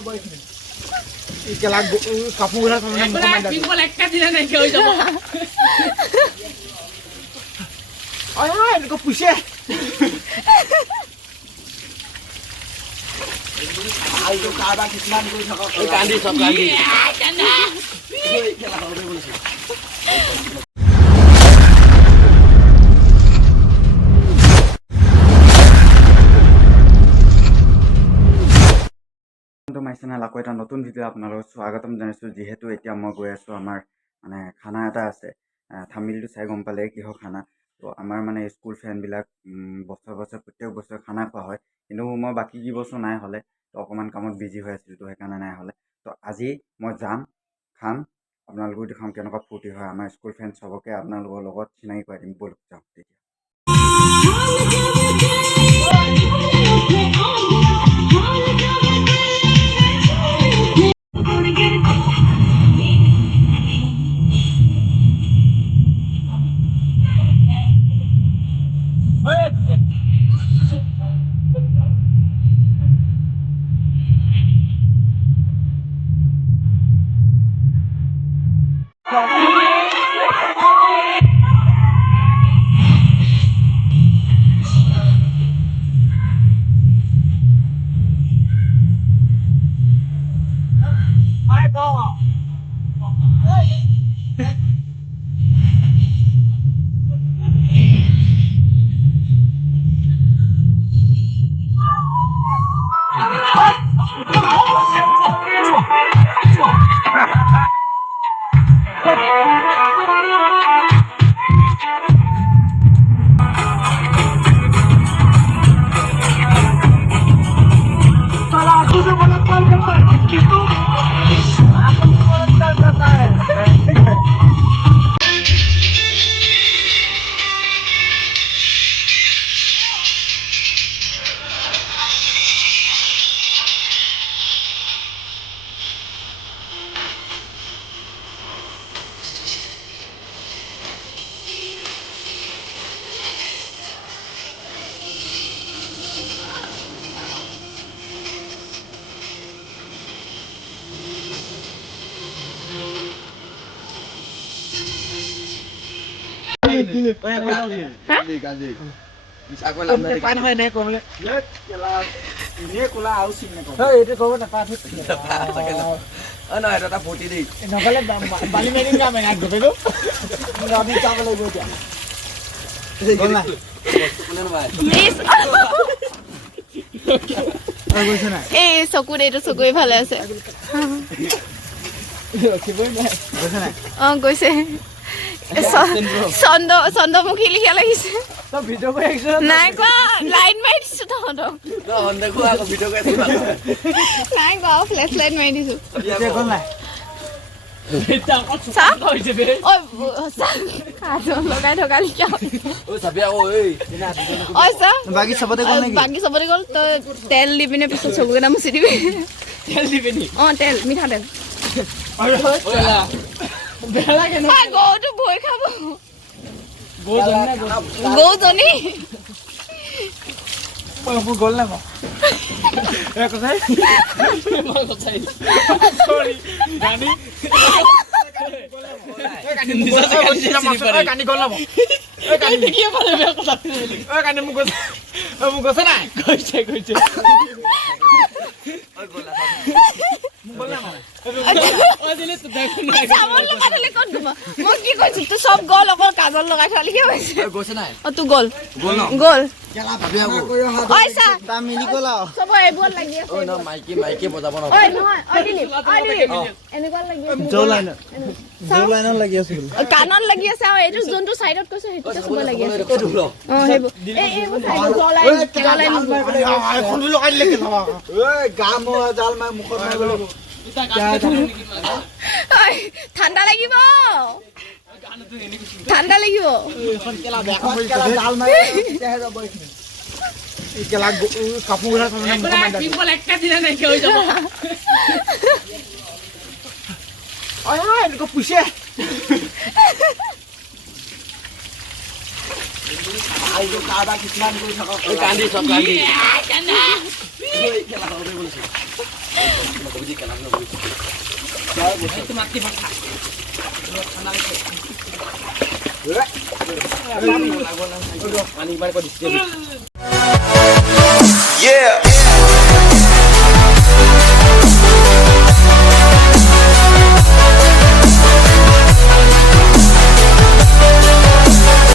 কাপোৰ এনেকুৱা পুছে কাৰোবাৰ কিছুমান কৰি থাকক কান্দি চব কান্দি মাই চেনেল আকৌ এটা নতুন ভিডিঅ' আপোনালোকক স্বাগতম জনাইছোঁ। যিহেতু এতিয়া মই গৈ আছোঁ আমাৰ মানে খানা এটা আছে, থাম্বনেইলটো চাই গম পালে কিহৰ খানা। তো আমাৰ মানে স্কুল ফ্ৰেণ্ডবিলাক বছৰে প্ৰত্যেক বছৰে খানা খোৱা হয়, কিন্তু মই বাকী কি বছৰ নাই হ'লে, তো অকণমান কামত বিজি হৈ আছিলোঁ, তো সেইকাৰণে নাই হ'লে। তো আজি মই যাম, খাম, আপোনালোকক দেখাম কেনেকুৱা ফূৰ্তি হয় আমাৰ স্কুল ফ্ৰেণ্ড চবকে আপোনালোকৰ লগত চিনাকি কৰাই দিম। ব'লক যাওঁ তেতিয়া। চকুৰে এইটো চকুৱে ভালে আছে। গৈছে চন্দ্ৰমুখী লিখা লাগিছে। নাই কোৱা, লাইট মাৰি দিছো তহঁতক। নাই কোৱা, ফ্লেছ লাইট মাৰি দিছো। লগাই থকা লিখা বাকী চবতে গ'ল। তই তেল দি পিনে পিছত চকুকেইটা মুচি দিবি। তেল মিঠাতেল। গৰুটো ভয় খাব। গৰুজনী গ'ল নে মই কি কৈছো তোৰ চব গ'ল, অকল কাজল লগাই থোৱালি কি হৈছে? তোৰ গ'ল গ'ল এইবোৰ লাগি আছে। কাণত লাগি আছে আৰু এইটো যোনটো চাইডত কৈছে সেইটো চব লাগি আছে। ঠাণ্ডা লাগিব, ঠাণ্ডা লাগিব। কাপোৰ এনেকুৱা পুছে কাৰোবাৰ কিছুমান কৰি থাকক কান্দি চব কান্দি নকবি যে কেনা নকবি তোমাক কি ভাত খানা পানী ইমান কৈ দিছে